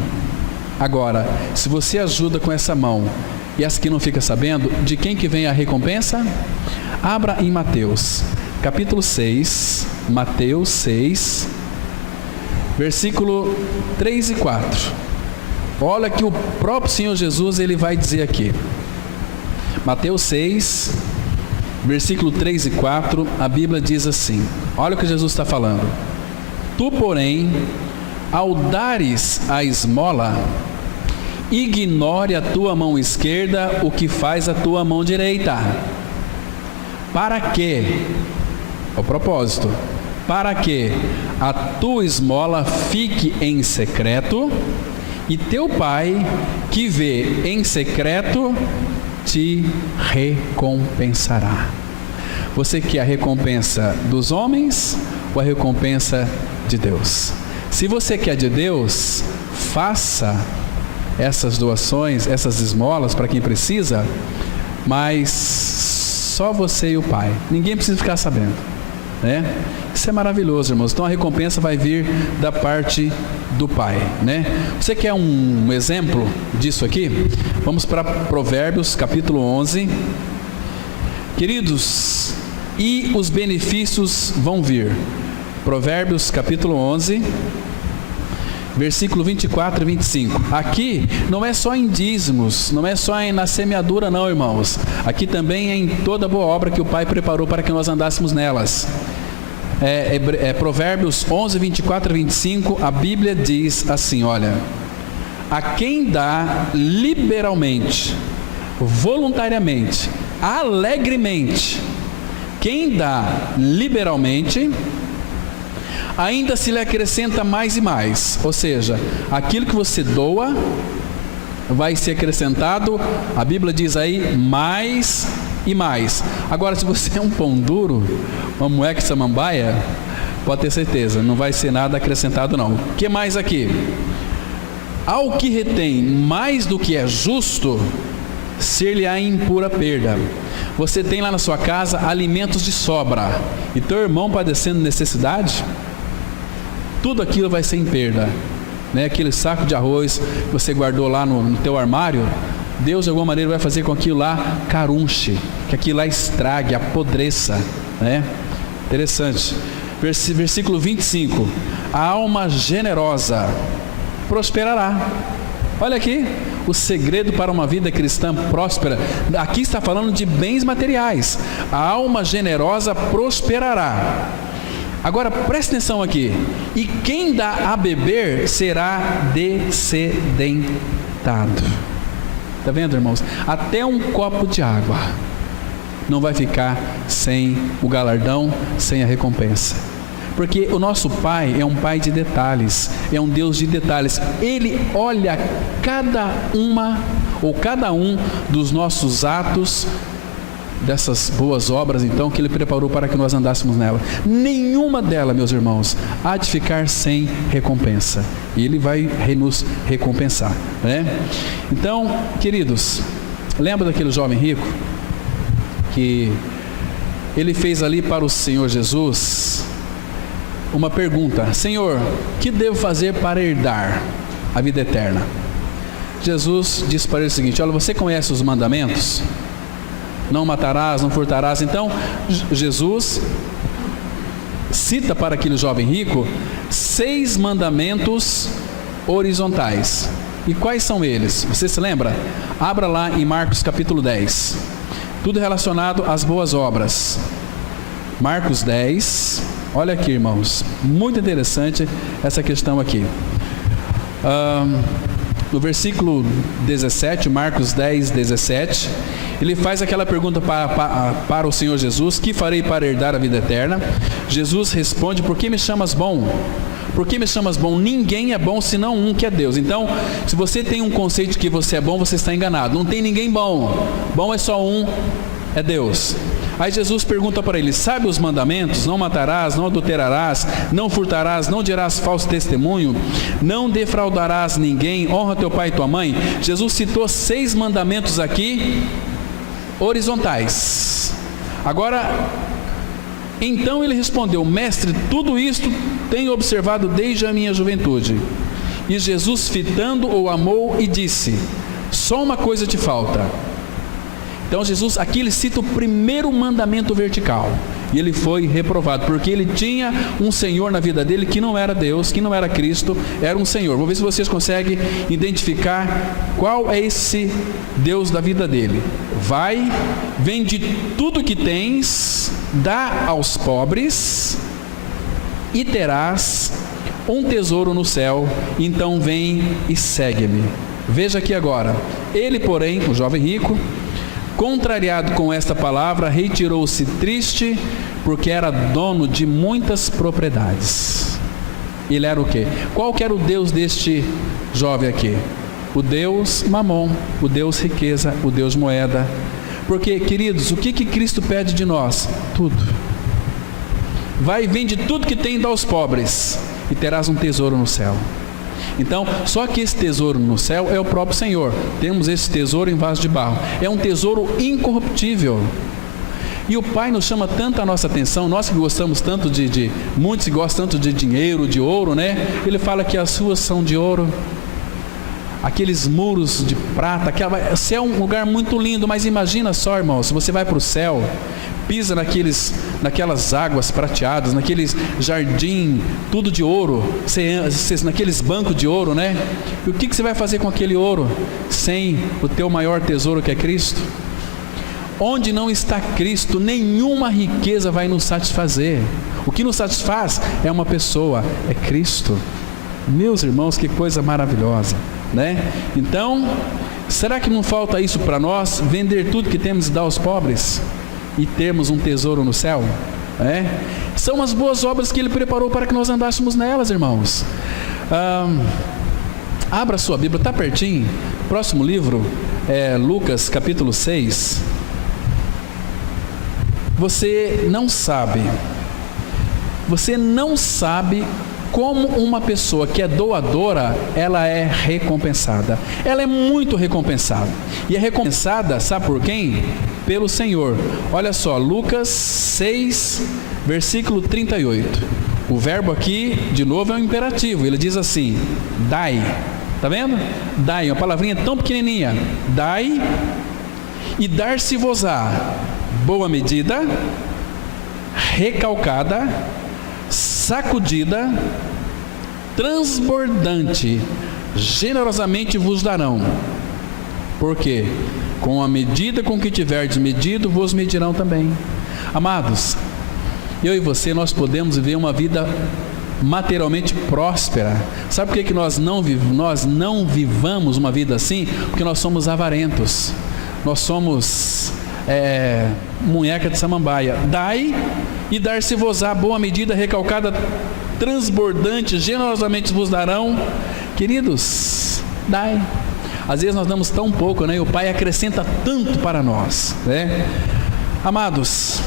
Agora, se você ajuda com essa mão e essa que não fica sabendo, de quem que vem a recompensa? Abra em Mateus, capítulo 6, Mateus 6, versículo 3 e 4. Olha que o próprio Senhor Jesus, ele vai dizer aqui. Mateus 6, versículo 3 e 4, a Bíblia diz assim, olha o que Jesus está falando. Tu, porém, ao dares a esmola, ignore a tua mão esquerda o que faz a tua mão direita. Para que? O propósito. Para que a tua esmola fique em secreto, e teu pai, que vê em secreto, te recompensará. Você quer a recompensa dos homens ou a recompensa de Deus? Se você quer de Deus, faça essas doações, essas esmolas para quem precisa, mas só você e o Pai. Ninguém precisa ficar sabendo, né? Isso é maravilhoso, irmãos. Então a recompensa vai vir da parte do Pai, né? Você quer um exemplo disso aqui? Vamos para Provérbios, capítulo 11. Queridos, e os benefícios vão vir. Provérbios, capítulo 11, versículo 24 e 25. Aqui não é só em dízimos, não é só na semeadura não, irmãos. Aqui também é em toda boa obra que o Pai preparou para que nós andássemos nelas. Provérbios 11, 24 e 25, a Bíblia diz assim, olha: a quem dá liberalmente, voluntariamente, alegremente, quem dá liberalmente, ainda se lhe acrescenta mais e mais. Ou seja, aquilo que você doa vai ser acrescentado, a Bíblia diz aí, mais e mais. Agora, se você é um pão duro, uma moleque samambaia, pode ter certeza, não vai ser nada acrescentado não. O que mais aqui? Ao que retém mais do que é justo, ser-lhe-á em pura perda. Você tem lá na sua casa alimentos de sobra, e teu irmão padecendo necessidade, tudo aquilo vai ser em perda, né? Aquele saco de arroz que você guardou lá no teu armário, Deus de alguma maneira vai fazer com que aquilo lá carunche, que aquilo lá estrague, apodreça, né? Interessante. Versículo 25: a alma generosa prosperará. Olha aqui, o segredo para uma vida cristã próspera. Aqui está falando de bens materiais. A alma generosa prosperará. Agora preste atenção aqui. E quem dá a beber será dessedentado. Está vendo, irmãos? Até um copo de água não vai ficar sem o galardão, sem a recompensa. Porque o nosso Pai é um Pai de detalhes, é um Deus de detalhes. Ele olha cada um dos nossos atos dessas boas obras, então, que Ele preparou para que nós andássemos nela. Nenhuma delas, meus irmãos, há de ficar sem recompensa. E Ele vai nos recompensar, né? Então, queridos, lembra daquele jovem rico que ele fez ali para o Senhor Jesus uma pergunta: Senhor, que devo fazer para herdar a vida eterna? Jesus disse para ele o seguinte: olha, você conhece os mandamentos? Não matarás, não furtarás. Então, Jesus cita para aquele jovem rico 6 mandamentos horizontais. E quais são eles? Você se lembra? Abra lá em Marcos capítulo 10. Tudo relacionado às boas obras. Marcos 10. Olha aqui, irmãos. Muito interessante essa questão aqui. No versículo 17, Marcos 10, 17, ele faz aquela pergunta para o Senhor Jesus: que farei para herdar a vida eterna? Jesus responde: por que me chamas bom? Por que me chamas bom? Ninguém é bom senão um, que é Deus. Então, se você tem um conceito de que você é bom, você está enganado. Não tem ninguém bom. Bom é só um, é Deus. Aí Jesus pergunta para ele: sabe os mandamentos? Não matarás, não adulterarás, não furtarás, não dirás falso testemunho, não defraudarás ninguém, honra teu pai e tua mãe. Jesus citou 6 mandamentos aqui, horizontais. Agora, então ele respondeu: mestre, tudo isto tenho observado desde a minha juventude. E Jesus, fitando, o amou e disse: só uma coisa te falta. Então Jesus, aqui ele cita o primeiro mandamento vertical, e ele foi reprovado, porque ele tinha um Senhor na vida dele que não era Deus, que não era Cristo, era um Senhor. Vamos ver se vocês conseguem identificar qual é esse Deus da vida dele. Vai, vende tudo que tens, dá aos pobres, e terás um tesouro no céu, então vem e segue-me. Veja aqui agora, ele porém, o jovem rico, contrariado com esta palavra, retirou-se triste, porque era dono de muitas propriedades. Ele era o quê? Qual que era o Deus deste jovem aqui? O Deus Mamon, o Deus riqueza, o Deus moeda. Porque, queridos, o que Cristo pede de nós? Tudo. Vai e vende tudo que tem e dá aos pobres, e terás um tesouro no céu. Então, só que esse tesouro no céu é o próprio Senhor. Temos esse tesouro em vaso de barro. É um tesouro incorruptível. E o Pai nos chama tanto a nossa atenção, nós que gostamos tanto muitos que gostam tanto de dinheiro, de ouro, né? Ele fala que as ruas são de ouro, aqueles muros de prata, o céu é um lugar muito lindo, mas imagina só, irmão, se você vai para o céu, pisa naquelas águas prateadas, naqueles jardim, tudo de ouro, naqueles bancos de ouro, né? E o que você vai fazer com aquele ouro, sem o teu maior tesouro, que é Cristo? Onde não está Cristo, nenhuma riqueza vai nos satisfazer. O que nos satisfaz é uma pessoa, é Cristo. Meus irmãos, que coisa maravilhosa, né? Então, será que não falta isso para nós? Vender tudo que temos e dar aos pobres? E termos um tesouro no céu? São as boas obras que Ele preparou para que nós andássemos nelas, irmãos. Abra sua Bíblia, está pertinho. Próximo livro é Lucas capítulo 6. Você não sabe como uma pessoa que é doadora, ela é recompensada. Ela é muito recompensada. E é recompensada, sabe por quem? Pelo Senhor. Olha só, Lucas 6, versículo 38. O verbo aqui, de novo, é um imperativo. Ele diz assim: dai. Está vendo? Dai, uma palavrinha tão pequenininha. Dai, e dar-se-vos-á boa medida, recalcada, sacudida, transbordante, generosamente vos darão. Por quê? Com a medida com que tiverdes medido, vos medirão também. Amados, eu e você, nós podemos viver uma vida materialmente próspera. Sabe por que nós não vivamos uma vida assim? Porque nós somos avarentos. Nós somos munheca de samambaia. Dai, e dar-se-vos-á boa medida, recalcada, transbordante, generosamente vos darão. Queridos, dai. Às vezes nós damos tão pouco, né? E o Pai acrescenta tanto para nós, né? Amados,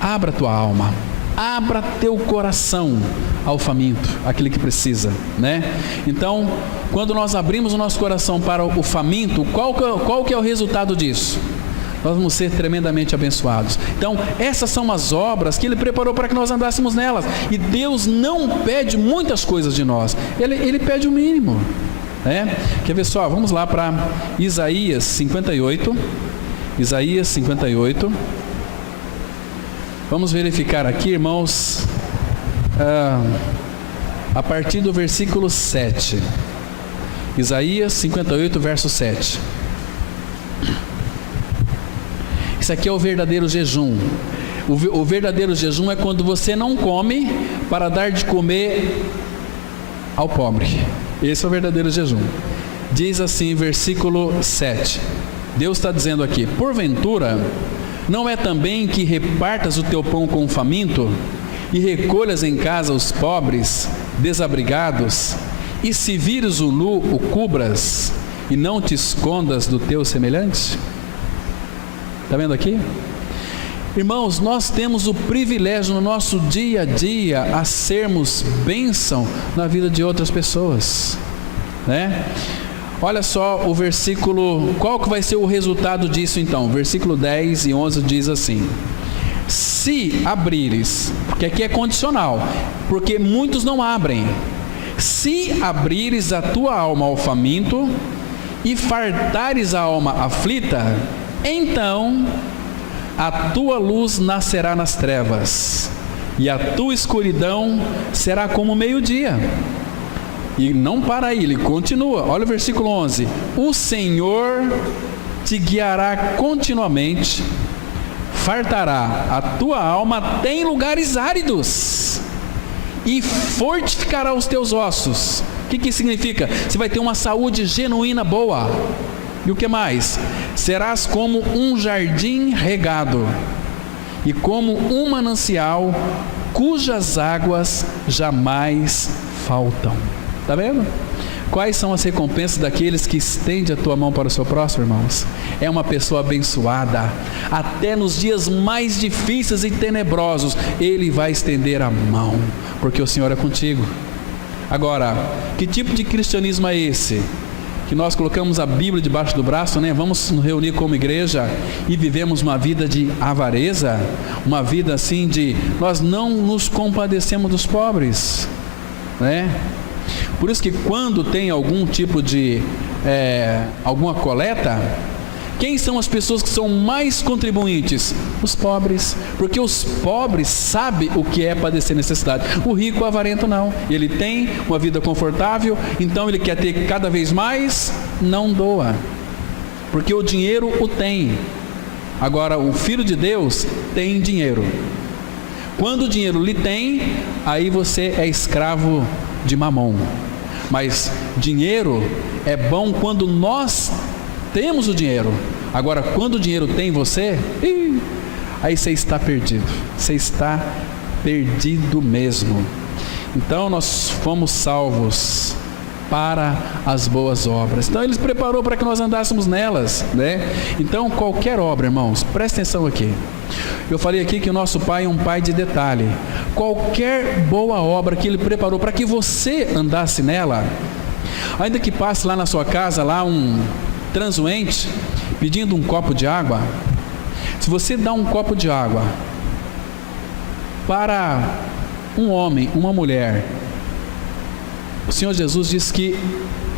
abra tua alma, abra teu coração ao faminto, aquele que precisa, né? Então, quando nós abrimos o nosso coração para o faminto, qual que é o resultado disso? Nós vamos ser tremendamente abençoados. Então, essas são as obras que Ele preparou para que nós andássemos nelas. E Deus não pede muitas coisas de nós, Ele pede o mínimo, né? Quer ver só? Vamos lá para Isaías 58. Isaías 58. Vamos verificar aqui, irmãos, a partir do versículo 7. Isaías 58, verso 7. Isso aqui é o verdadeiro jejum. O verdadeiro jejum é quando você não come para dar de comer ao pobre. Esse é o verdadeiro jejum. Diz assim, versículo 7. Deus está dizendo aqui: porventura, não é também que repartas o teu pão com o faminto, e recolhas em casa os pobres, desabrigados, e se vires o nu, o cubras, e não te escondas do teu semelhante? Está vendo aqui? Irmãos, nós temos o privilégio no nosso dia a dia a sermos bênção na vida de outras pessoas, né? Olha só o versículo, qual que vai ser o resultado disso então? Versículo 10 e 11 diz assim: se abrires, porque aqui é condicional, porque muitos não abrem. Se abrires a tua alma ao faminto e fartares a alma aflita, então a tua luz nascerá nas trevas, e a tua escuridão será como o meio-dia. E não para aí, ele continua, olha o versículo 11: o Senhor te guiará continuamente, fartará a tua alma até em lugares áridos, e fortificará os teus ossos. O que significa? Você vai ter uma saúde genuína boa. E o que mais? Serás como um jardim regado, e como um manancial cujas águas jamais faltam. Está vendo? Quais são as recompensas daqueles que estendem a tua mão para o seu próximo, irmãos? É uma pessoa abençoada. Até nos dias mais difíceis e tenebrosos, Ele vai estender a mão, porque o Senhor é contigo. Agora, que tipo de cristianismo é esse? Que nós colocamos a Bíblia debaixo do braço, né? Vamos nos reunir como igreja e vivemos uma vida de avareza, uma vida assim de nós não nos compadecemos dos pobres, né? Por isso que quando tem algum tipo de alguma coleta, quem são as pessoas que são mais contribuintes? Os pobres, porque os pobres sabem o que é padecer necessidade. O rico, o avarento não, ele tem uma vida confortável, então ele quer ter cada vez mais, não doa, porque o dinheiro o tem. Agora o Filho de Deus tem dinheiro. Quando o dinheiro lhe tem, aí você é escravo de mamão. Mas dinheiro é bom quando nós temos o dinheiro. Agora, quando o dinheiro tem você, aí você está perdido. Você está perdido mesmo. Então, nós fomos salvos para as boas obras. Então, Ele preparou para que nós andássemos nelas, né? Então, qualquer obra, irmãos, presta atenção aqui. Eu falei aqui que o nosso Pai é um Pai de detalhe. Qualquer boa obra que Ele preparou para que você andasse nela, ainda que passe lá na sua casa, lá um transuente, pedindo um copo de água, se você dá um copo de água para um homem, uma mulher, o Senhor Jesus diz que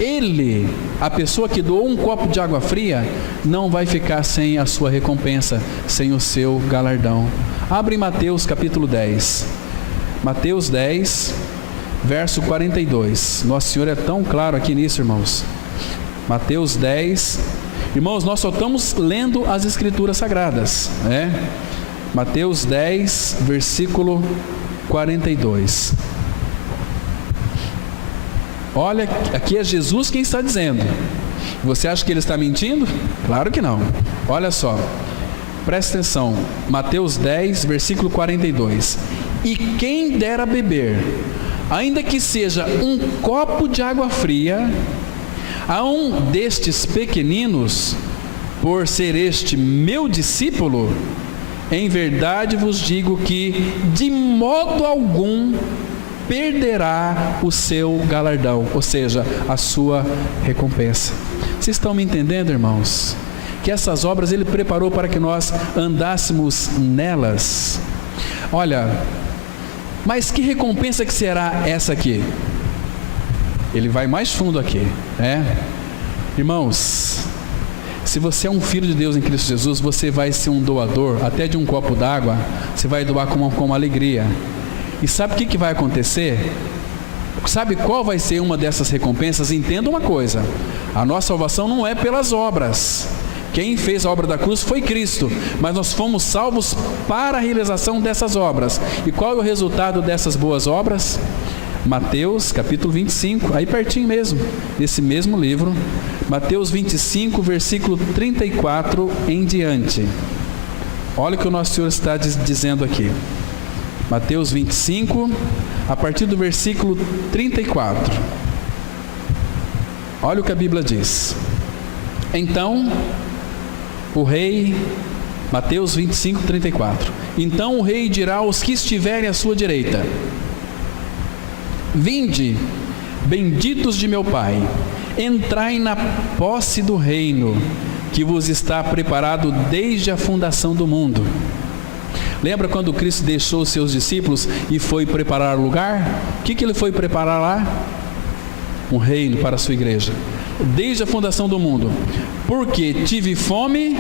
Ele, a pessoa que doou um copo de água fria, não vai ficar sem a sua recompensa, sem o seu galardão. Abre em Mateus capítulo 10. Mateus 10, verso 42. Nosso Senhor é tão claro aqui nisso, irmãos. Mateus 10. Irmãos, nós só estamos lendo as Escrituras Sagradas, né? Mateus 10, versículo 42. Olha, aqui é Jesus quem está dizendo. Você acha que ele está mentindo? Claro que não. Olha só, presta atenção. Mateus 10, versículo 42. E quem der a beber, ainda que seja um copo de água fria, a um destes pequeninos, por ser este meu discípulo, em verdade vos digo que de modo algum perderá o seu galardão, ou seja, a sua recompensa. Vocês estão me entendendo, irmãos? Que essas obras Ele preparou para que nós andássemos nelas. Olha, mas que recompensa que será essa aqui? Ele vai mais fundo aqui, né? Irmãos, se você é um filho de Deus em Cristo Jesus, você vai ser um doador, até de um copo d'água, você vai doar com uma alegria. E sabe o que vai acontecer? Sabe qual vai ser uma dessas recompensas? Entenda uma coisa, a nossa salvação não é pelas obras. Quem fez a obra da cruz foi Cristo, mas nós fomos salvos para a realização dessas obras. E qual é o resultado dessas boas obras? Mateus capítulo 25, aí pertinho mesmo, nesse mesmo livro, Mateus 25, versículo 34 em diante. Olha o que o nosso Senhor está dizendo aqui. Mateus 25, a partir do versículo 34. Olha o que a Bíblia diz. Então, o rei, Mateus 25, 34. Então o rei dirá aos que estiverem à sua direita: Vinde, benditos de meu Pai, entrai na posse do reino que vos está preparado desde a fundação do mundo. Lembra quando Cristo deixou os seus discípulos e foi preparar o lugar? O que Ele foi preparar lá? Um reino para a sua igreja. Desde a fundação do mundo. Porque tive fome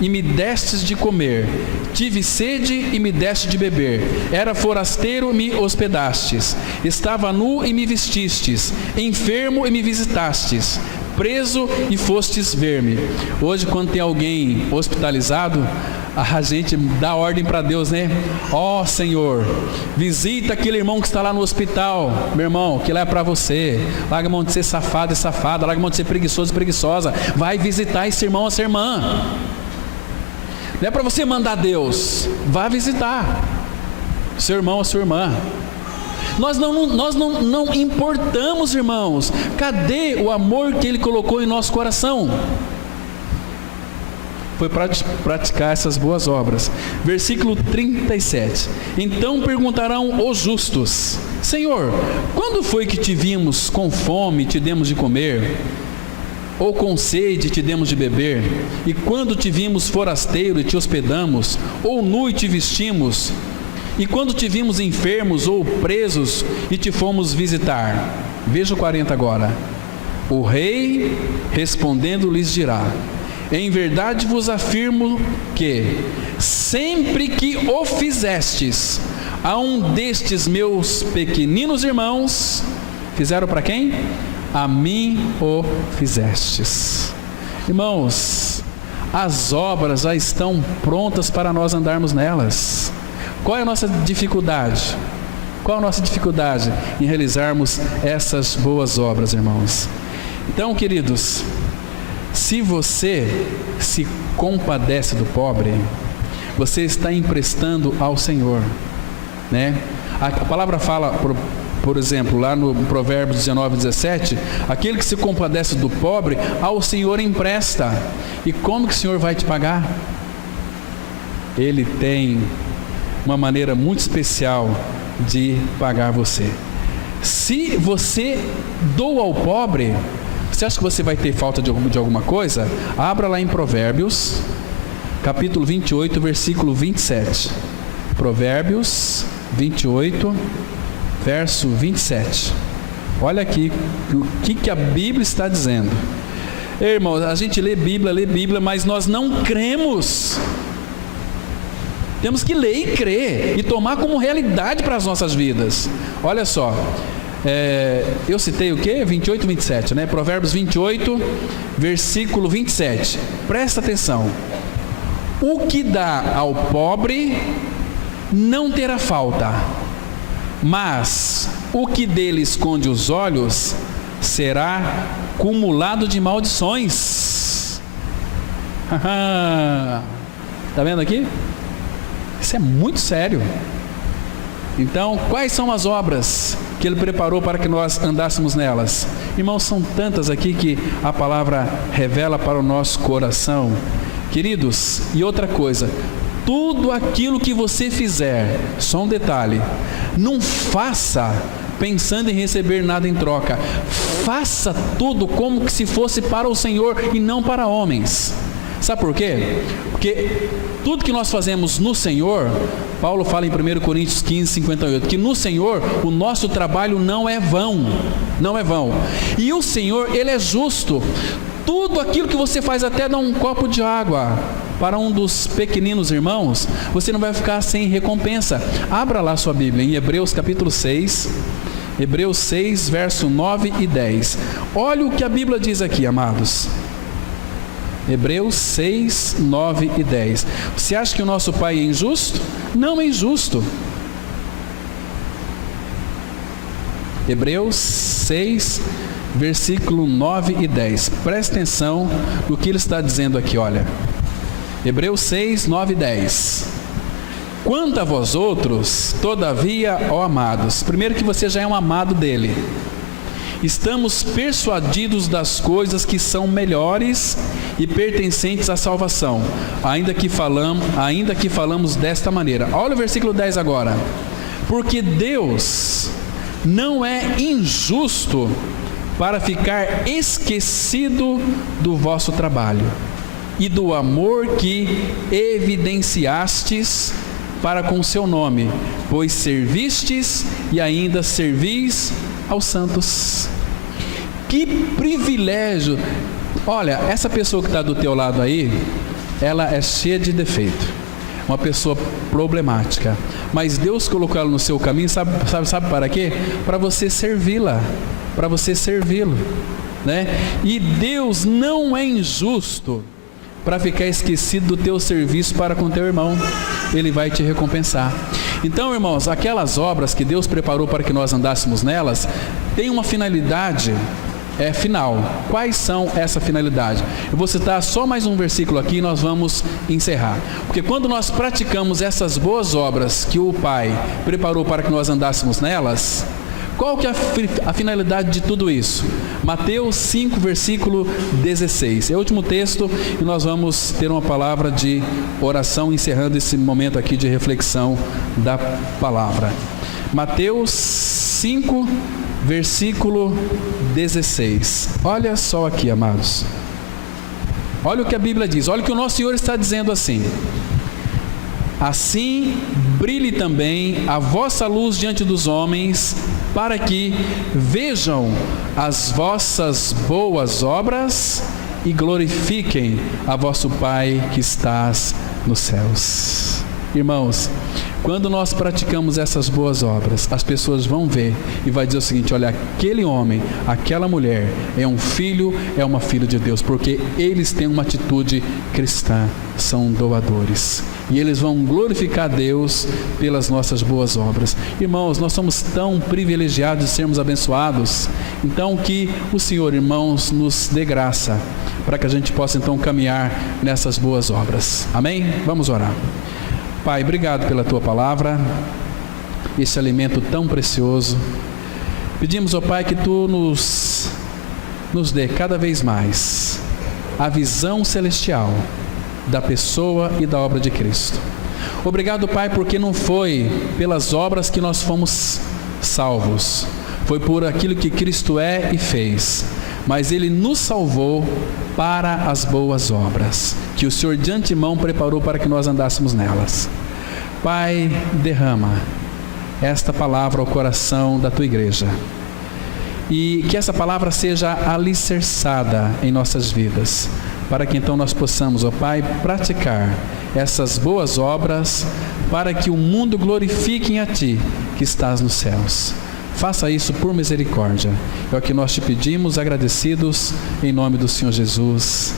e me destes de comer, tive sede e me deste de beber, era forasteiro e me hospedastes, estava nu e me vestistes, enfermo e me visitastes, preso e fostes ver-me. Hoje, quando tem alguém hospitalizado, a gente dá ordem para Deus, né? Ó Senhor, visita aquele irmão que está lá no hospital. Meu irmão, que lá é para você. Larga a mão de ser safado e safada, larga a mão de ser preguiçoso e preguiçosa. Vai visitar esse irmão, essa irmã. Não é para você mandar Deus, vá visitar seu irmão ou sua irmã. Nós não importamos, irmãos. Cadê o amor que Ele colocou em nosso coração? Foi para praticar essas boas obras. Versículo 37. Então perguntarão os justos: Senhor, quando foi que te vimos com fome e te demos de comer? Ou com sede te demos de beber? E quando te vimos forasteiro e te hospedamos? Ou nu e te vestimos? E quando te vimos enfermos ou presos e te fomos visitar? Veja o 40 agora. O rei respondendo lhes dirá: em verdade vos afirmo que, sempre que o fizestes a um destes meus pequeninos irmãos, fizeram para quem? A mim o fizestes. Irmãos, as obras já estão prontas para nós andarmos nelas. Qual é a nossa dificuldade? Qual a nossa dificuldade em realizarmos essas boas obras, irmãos? Então, queridos, se você se compadece do pobre, você está emprestando ao Senhor, né? A palavra fala, por exemplo, lá no Provérbios 19, 17, aquele que se compadece do pobre, ao Senhor empresta. E como que o Senhor vai te pagar? Ele tem uma maneira muito especial de pagar você. Se você doa ao pobre, você acha que você vai ter falta de alguma coisa? Abra lá em Provérbios, capítulo 28, versículo 27. Provérbios 28, verso 27. Olha aqui o que a Bíblia está dizendo. Irmãos, a gente lê Bíblia, mas nós não cremos. Temos que ler e crer e tomar como realidade para as nossas vidas. Olha só, eu citei o quê? 28, 27, né? Provérbios 28, versículo 27. Presta atenção. O que dá ao pobre não terá falta, mas o que dele esconde os olhos será cumulado de maldições. Está vendo aqui? Isso é muito sério. Então, quais são as obras que Ele preparou para que nós andássemos nelas? Irmãos, são tantas aqui que a palavra revela para o nosso coração. Queridos, e outra coisa, tudo aquilo que você fizer, só um detalhe, não faça pensando em receber nada em troca. Faça tudo como que se fosse para o Senhor e não para homens. Sabe por quê? Porque tudo que nós fazemos no Senhor, Paulo fala em 1 Coríntios 15, 58, que no Senhor o nosso trabalho não é vão, não é vão. E o Senhor, Ele é justo. Tudo aquilo que você faz, até dar um copo de água para um dos pequeninos irmãos, você não vai ficar sem recompensa. Abra lá sua Bíblia em Hebreus capítulo 6, Hebreus 6, verso 9 e 10. Olha o que a Bíblia diz aqui, amados. Hebreus 6, 9 e 10. Você acha que o nosso Pai é injusto? Não é injusto. Hebreus 6, versículo 9 e 10. Preste atenção no que ele está dizendo aqui, olha. Hebreus 6, 9 e 10. Quanto a vós outros, todavia, ó amados, primeiro que você já é um amado dele, estamos persuadidos das coisas que são melhores e pertencentes à salvação, ainda que falamos desta maneira. Olha o versículo 10 agora. Porque Deus não é injusto para ficar esquecido do vosso trabalho e do amor que evidenciastes para com o seu nome, pois servistes e ainda servis aos santos. Que privilégio! Olha, essa pessoa que está do teu lado aí, ela é cheia de defeito, uma pessoa problemática, mas Deus colocou ela no seu caminho, sabe para quê? Para você servi-la, para você servi-lo, né? E Deus não é injusto para ficar esquecido do teu serviço para com teu irmão. Ele vai te recompensar. Então, irmãos, aquelas obras que Deus preparou para que nós andássemos nelas, tem uma finalidade final. Quais são essa finalidade? Eu vou citar só mais um versículo aqui e nós vamos encerrar. Porque quando nós praticamos essas boas obras que o Pai preparou para que nós andássemos nelas, qual que é a finalidade de tudo isso? Mateus 5, versículo 16. É o último texto e nós vamos ter uma palavra de oração, encerrando esse momento aqui de reflexão da palavra. Mateus 5, versículo 16. Olha só aqui, amados. Olha o que a Bíblia diz. Olha o que o nosso Senhor está dizendo assim. Assim brilhe também a vossa luz diante dos homens, para que vejam as vossas boas obras e glorifiquem a vosso Pai que estás nos céus. Irmãos, quando nós praticamos essas boas obras, as pessoas vão ver e vai dizer o seguinte: olha, aquele homem, aquela mulher é um filho, é uma filha de Deus, porque eles têm uma atitude cristã, são doadores. E eles vão glorificar Deus pelas nossas boas obras. Irmãos, nós somos tão privilegiados de sermos abençoados. Então que o Senhor, irmãos, nos dê graça para que a gente possa então caminhar nessas boas obras. Amém? Vamos orar. Pai, obrigado pela Tua palavra, esse alimento tão precioso. Pedimos, ó Pai, que Tu nos dê cada vez mais a visão celestial da pessoa e da obra de Cristo. Obrigado, Pai, porque não foi pelas obras que nós fomos salvos, foi por aquilo que Cristo é e fez, mas Ele nos salvou para as boas obras, que o Senhor de antemão preparou para que nós andássemos nelas. Pai, derrama esta palavra ao coração da Tua igreja, e que essa palavra seja alicerçada em nossas vidas, para que então nós possamos, ó Pai, praticar essas boas obras, para que o mundo glorifique a Ti, que estás nos céus. Faça isso por misericórdia. É o que nós te pedimos, agradecidos, em nome do Senhor Jesus.